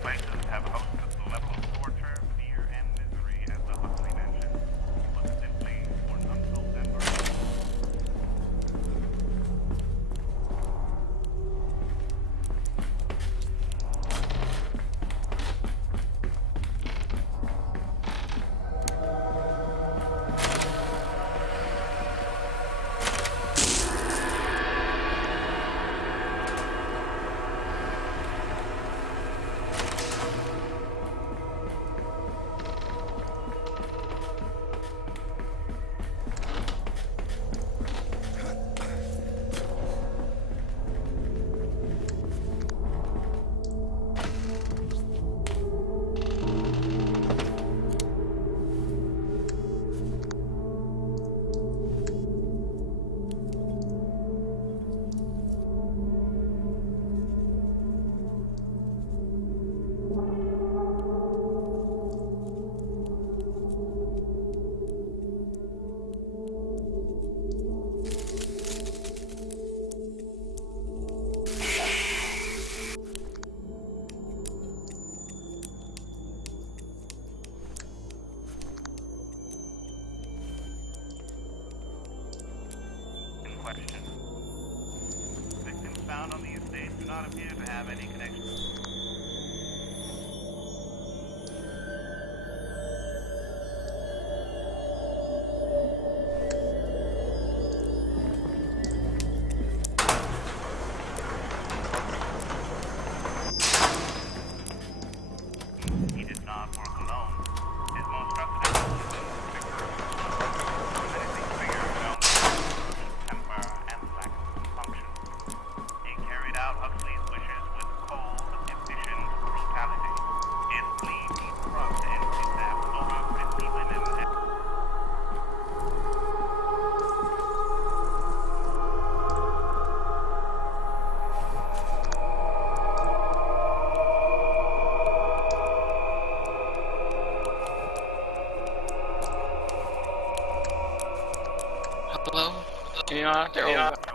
places have hosted the level of torture, fear, and misery as the Huxley Mansion was simply for an untold number. Question. Victims found on the estate do not appear to have any connection. He did not work alone. His most trusted assistant, Victor, was anything bigger known temper and lack of compunction. He carried out Huxley's wishes with cold, efficient brutality. His fleet he thrust and kidnapped over 50 women and Hello? Anyone out there?